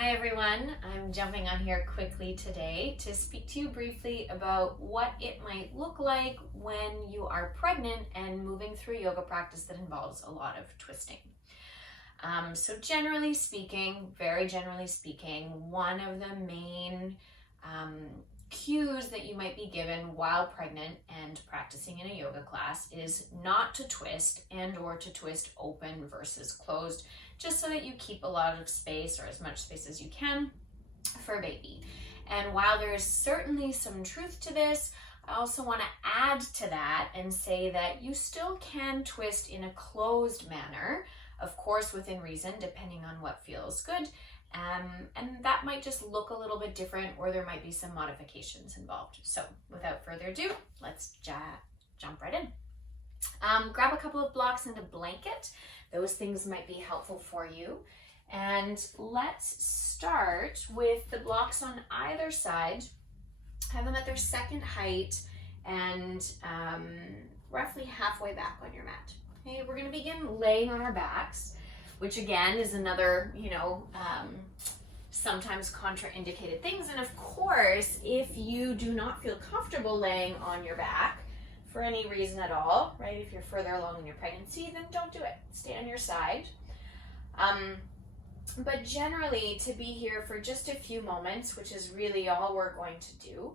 Hi everyone, I'm jumping on here quickly today to speak to you briefly about what it might look like when you are pregnant and moving through a yoga practice that involves a lot of twisting. So generally speaking, very generally speaking, one of the main cues that you might be given while pregnant and practicing in a yoga class is not to twist or to twist open versus closed, just so that you keep a lot of space, or as much space as you can, for a baby. And while there is certainly some truth to this, I also want to add to that and say that you still can twist in a closed manner, of course within reason, depending on what feels good. And that might just look a little bit different, or there might be some modifications involved. So without further ado, let's jump right in. Grab a couple of blocks and a blanket. Those things might be helpful for you. And let's start with the blocks on either side. Have them at their second height and roughly halfway back on your mat. Okay, we're going to begin laying on our backs, which again is another, sometimes contraindicated things. And of course, if you do not feel comfortable laying on your back for any reason at all, right? If you're further along in your pregnancy, then don't do it. Stay on your side. But generally, to be here for just a few moments, which is really all we're going to do,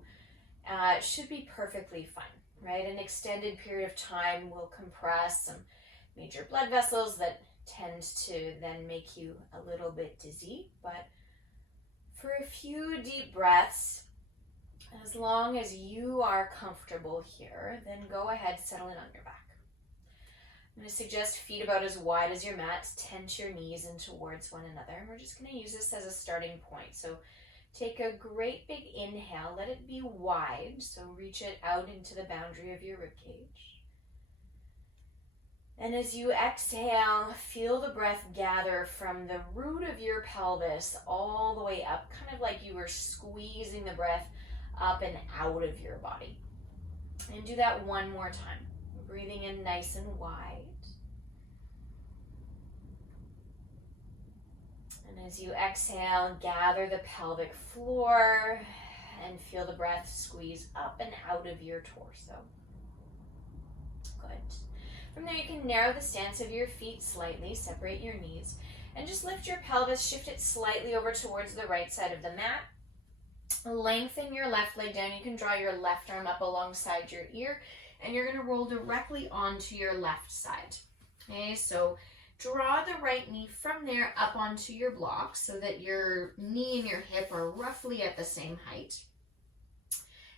should be perfectly fine, right? An extended period of time will compress some major blood vessels that tend to then make you a little bit dizzy. But for a few deep breaths, as long as you are comfortable here, then go ahead, settle in on your back. I'm going to suggest feet about as wide as your mat. Tense your knees in towards one another. And we're just going to use this as a starting point. So take a great big inhale. Let it be wide. So reach it out into the boundary of your ribcage. And as you exhale, feel the breath gather from the root of your pelvis all the way up, kind of like you were squeezing the breath up and out of your body. And do that one more time. Breathing in nice and wide. And as you exhale, gather the pelvic floor and feel the breath squeeze up and out of your torso. Good. From there, you can narrow the stance of your feet slightly, separate your knees, and just lift your pelvis, shift it slightly over towards the right side of the mat. Lengthen your left leg down. You can draw your left arm up alongside your ear, and you're going to roll directly onto your left side. Okay, so draw the right knee from there up onto your block so that your knee and your hip are roughly at the same height.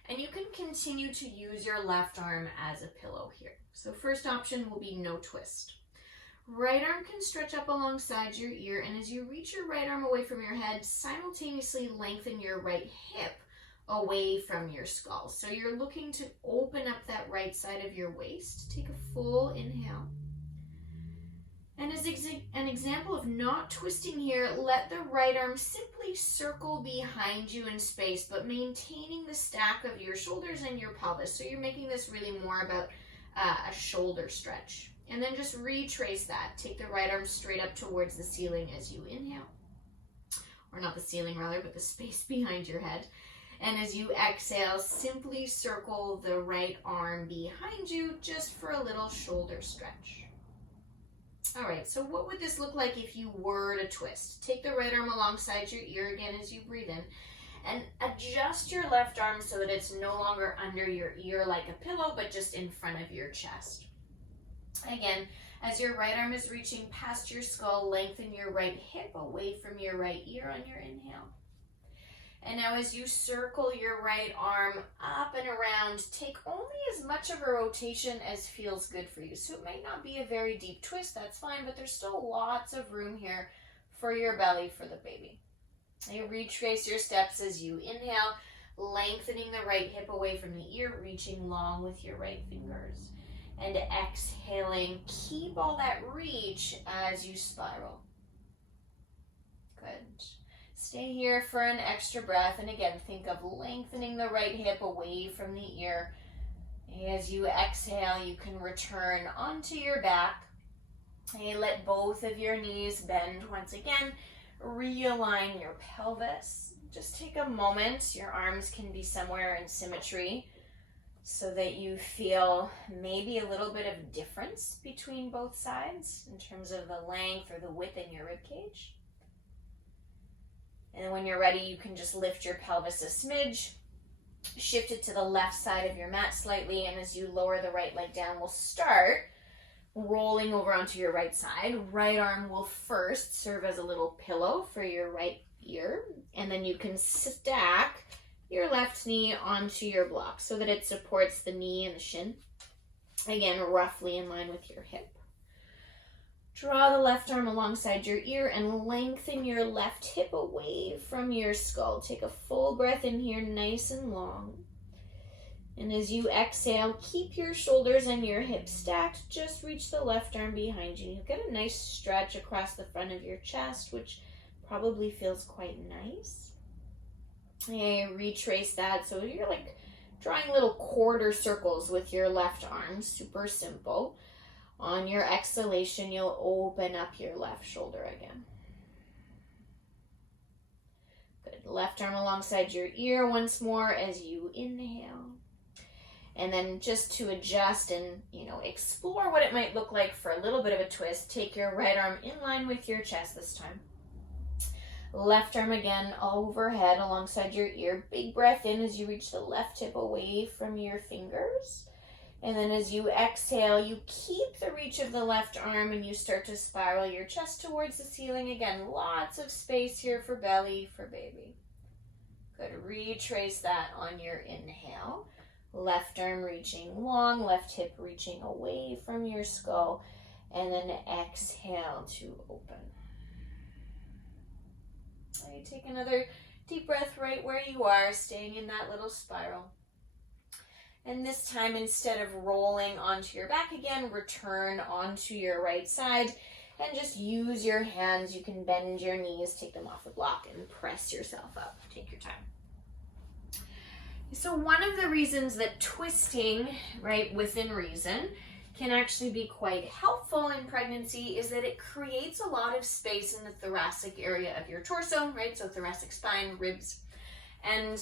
And you can continue to use your left arm as a pillow here. So first option will be no twist. Right arm can stretch up alongside your ear, and as you reach your right arm away from your head, simultaneously lengthen your right hip away from your skull. So you're looking to open up that right side of your waist. Take a full inhale. And as an example of not twisting here, let the right arm simply circle behind you in space, but maintaining the stack of your shoulders and your pelvis. So you're making this really more about a shoulder stretch. And then just retrace that. Take the right arm straight up towards the ceiling as you inhale. Or not the ceiling rather, but the space behind your head. And as you exhale, simply circle the right arm behind you just for a little shoulder stretch. All right, so what would this look like if you were to twist? Take the right arm alongside your ear again as you breathe in, and adjust your left arm so that it's no longer under your ear like a pillow, but just in front of your chest. Again, as your right arm is reaching past your skull, lengthen your right hip away from your right ear on your inhale. And now as you circle your right arm up and around, take only as much of a rotation as feels good for you. So it might not be a very deep twist, that's fine, but there's still lots of room here for your belly for the baby. You retrace your steps as you inhale, lengthening the right hip away from the ear, reaching long with your right fingers. And exhaling, keep all that reach as you spiral. Good. Stay here for an extra breath, and again, think of lengthening the right hip away from the ear. As you exhale, you can return onto your back. Okay, let both of your knees bend once again. realign your pelvis. Just take a moment. Your arms can be somewhere in symmetry so that you feel maybe a little bit of difference between both sides in terms of the length or the width in your rib cage. And when you're ready, you can just lift your pelvis a smidge, shift it to the left side of your mat slightly, and as you lower the right leg down, we'll start rolling over onto your right side. Right arm will first serve as a little pillow for your right ear, and then you can stack your left knee onto your block so that it supports the knee and the shin. Again, roughly in line with your hip. Draw the left arm alongside your ear and lengthen your left hip away from your skull. Take a full breath in here, nice and long. And as you exhale, keep your shoulders and your hips stacked. Just reach the left arm behind you. You'll get a nice stretch across the front of your chest, which probably feels quite nice. And retrace that. So you're like drawing little quarter circles with your left arm. Super simple. On your exhalation, you'll open up your left shoulder again. Good. Left arm alongside your ear once more as you inhale. And then just to adjust and, explore what it might look like for a little bit of a twist, take your right arm in line with your chest this time. Left arm again overhead alongside your ear. Big breath in as you reach the left hip away from your fingers. And then as you exhale, you keep the reach of the left arm and you start to spiral your chest towards the ceiling. Again, lots of space here for belly, for baby. Good. Retrace that on your inhale. Left arm reaching long, left hip reaching away from your skull. And then exhale to open. Right, take another deep breath right where you are, staying in that little spiral. And this time, instead of rolling onto your back again, return onto your right side and just use your hands. You can bend your knees, take them off the block, and press yourself up. Take your time. So one of the reasons that twisting, right, within reason, can actually be quite helpful in pregnancy is that it creates a lot of space in the thoracic area of your torso, right? So thoracic spine, ribs, and,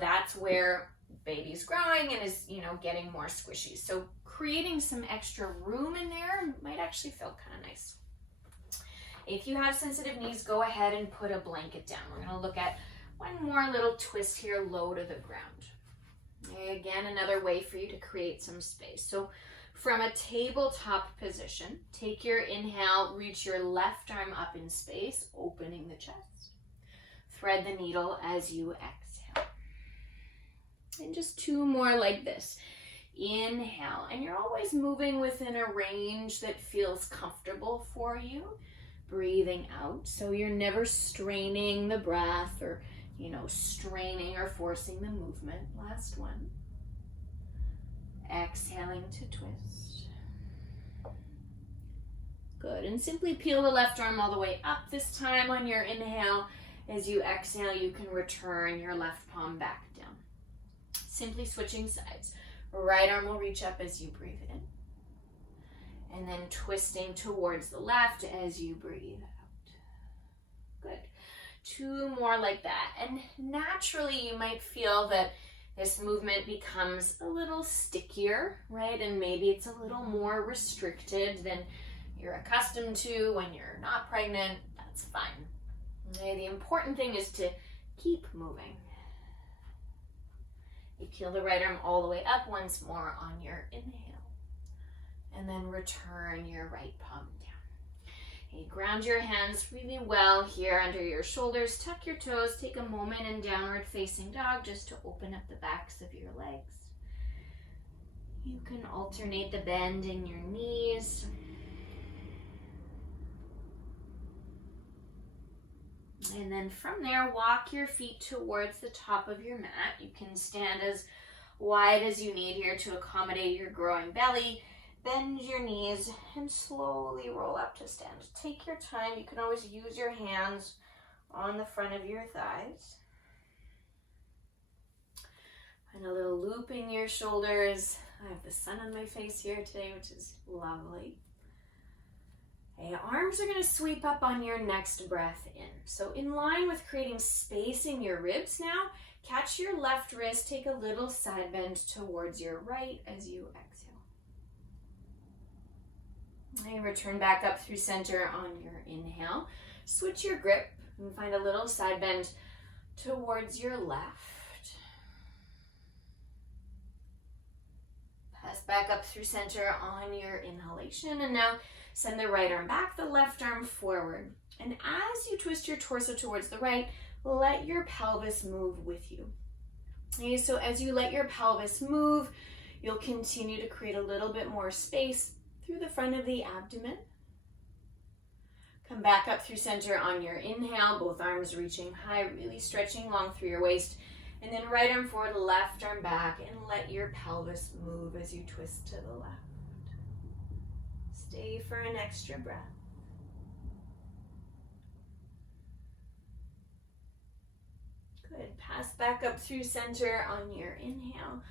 that's where baby's growing and is, getting more squishy. So creating some extra room in there might actually feel kind of nice. If you have sensitive knees, go ahead and put a blanket down. We're going to look at one more little twist here, low to the ground. Again, another way for you to create some space. So from a tabletop position, take your inhale, reach your left arm up in space, opening the chest. Thread the needle as you exhale. And just two more like this. Inhale, and you're always moving within a range that feels comfortable for you. Breathing out, so you're never straining the breath or, straining or forcing the movement. Last one. Exhaling to twist. Good, and simply peel the left arm all the way up this time on your inhale. As you exhale, you can return your left palm back down. Simply switching sides. Right arm will reach up as you breathe in. And then twisting towards the left as you breathe out. Good. Two more like that. And naturally you might feel that this movement becomes a little stickier, right? And maybe it's a little more restricted than you're accustomed to when you're not pregnant. That's fine. Okay, the important thing is to keep moving. You peel the right arm all the way up once more on your inhale. And then return your right palm down. Okay, ground your hands really well here under your shoulders. Tuck your toes. Take a moment in downward facing dog just to open up the backs of your legs. You can alternate the bend in your knees. And then from there, walk your feet towards the top of your mat. You can stand as wide as you need here to accommodate your growing belly. Bend your knees and slowly roll up to stand. Take your time. You can always use your hands on the front of your thighs. Find a little loop in your shoulders. I have the sun on my face here today, which is lovely. Okay, arms are going to sweep up on your next breath in. So in line with creating space in your ribs now, catch your left wrist, take a little side bend towards your right as you exhale. And return back up through center on your inhale. Switch your grip and find a little side bend towards your left. Pass back up through center on your inhalation, and now send the right arm back, the left arm forward. And as you twist your torso towards the right, let your pelvis move with you. Okay, so as you let your pelvis move, you'll continue to create a little bit more space through the front of the abdomen. Come back up through center on your inhale, both arms reaching high, really stretching long through your waist. And then right arm forward, left arm back, and let your pelvis move as you twist to the left. Stay for an extra breath. Good. Pass back up through center on your inhale.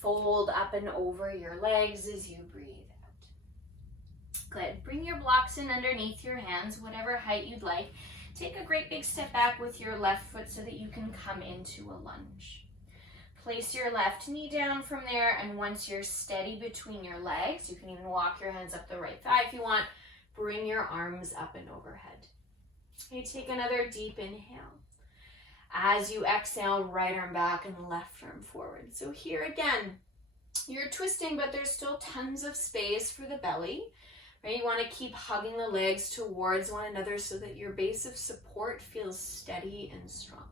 Fold up and over your legs as you breathe out. Good. Bring your blocks in underneath your hands, whatever height you'd like. Take a great big step back with your left foot so that you can come into a lunge. Place your left knee down from there, and once you're steady between your legs, you can even walk your hands up the right thigh if you want. Bring your arms up and overhead. Okay, take another deep inhale. As you exhale, right arm back and left arm forward. So here again, you're twisting, but there's still tons of space for the belly. Right? You want to keep hugging the legs towards one another so that your base of support feels steady and strong.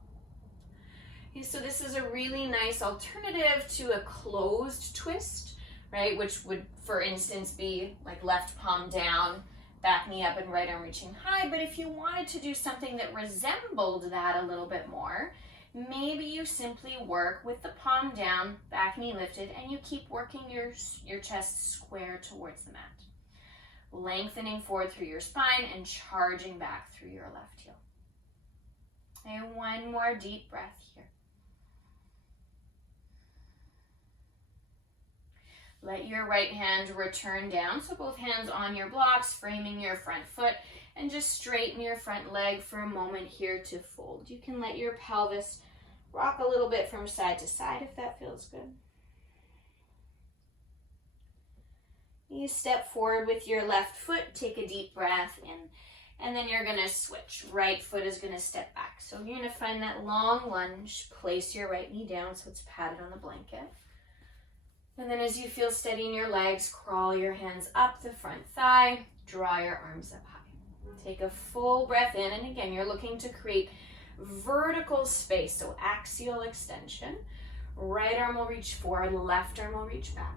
Okay, so this is a really nice alternative to a closed twist, right? Which would, for instance, be like left palm down, back knee up, and right arm reaching high. But if you wanted to do something that resembled that a little bit more, maybe you simply work with the palm down, back knee lifted, and you keep working your chest square towards the mat. Lengthening forward through your spine and charging back through your left heel. And one more deep breath here. Let your right hand return down, so both hands on your blocks, framing your front foot, and just straighten your front leg for a moment here to fold. You can let your pelvis rock a little bit from side to side if that feels good. You step forward with your left foot, take a deep breath in, and then you're gonna switch. Right foot is gonna step back. So you're gonna find that long lunge, place your right knee down so it's padded on the blanket. And then as you feel steady in your legs, crawl your hands up the front thigh, draw your arms up high. Take a full breath in, and again, you're looking to create vertical space, so axial extension. Right arm will reach forward, left arm will reach back.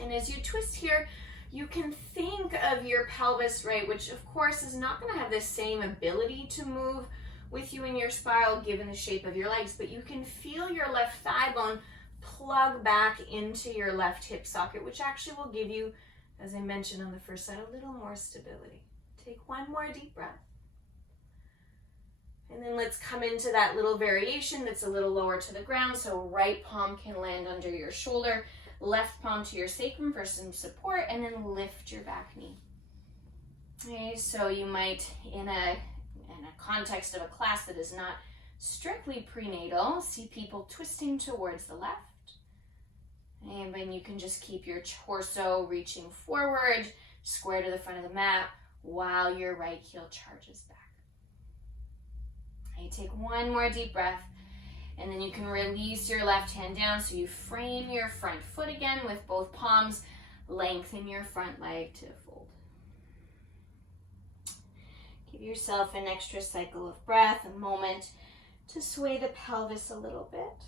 And as you twist here, you can think of your pelvis, right, which of course is not going to have the same ability to move with you in your spiral given the shape of your legs, but you can feel your left thigh bone plug back into your left hip socket, which actually will give you, as I mentioned on the first side, a little more stability. Take one more deep breath. And then let's come into that little variation that's a little lower to the ground, so right palm can land under your shoulder, left palm to your sacrum for some support, and then lift your back knee. Okay, so you might, in a context of a class that is not strictly prenatal, see people twisting towards the left. And then you can just keep your torso reaching forward, square to the front of the mat, while your right heel charges back. Okay, take one more deep breath. And then you can release your left hand down so you frame your front foot again with both palms. Lengthen your front leg to fold. Give yourself an extra cycle of breath, a moment to sway the pelvis a little bit.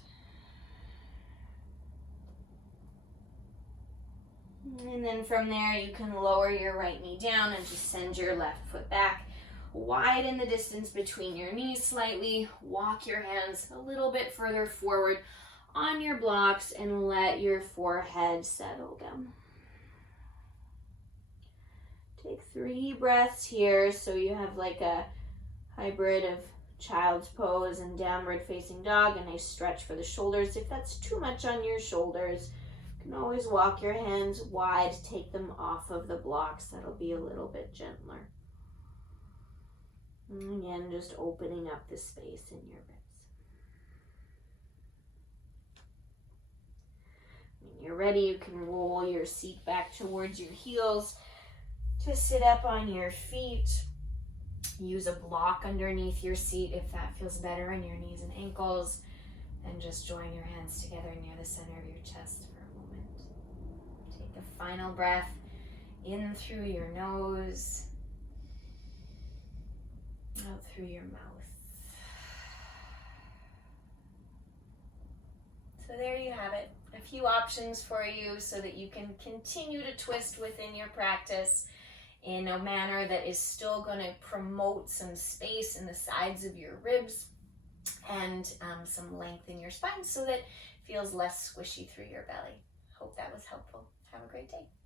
And then from there you can lower your right knee down and just send your left foot back. Widen the distance between your knees slightly. Walk your hands a little bit further forward on your blocks and let your forehead settle down. Take 3 breaths here so you have like a hybrid of child's pose and downward facing dog. A nice stretch for the shoulders. If that's too much on your shoulders, you You can always walk your hands wide, take them off of the blocks. That'll be a little bit gentler. And again, just opening up the space in your ribs. When you're ready, you can roll your seat back towards your heels to sit up on your feet. Use a block underneath your seat if that feels better on your knees and ankles. And just join your hands together near the center of your chest for a moment. Take a final breath in through your nose, out through your mouth. So there you have it. A few options for you so that you can continue to twist within your practice in a manner that is still going to promote some space in the sides of your ribs and some length in your spine so that it feels less squishy through your belly. Hope that was helpful. Have a great day.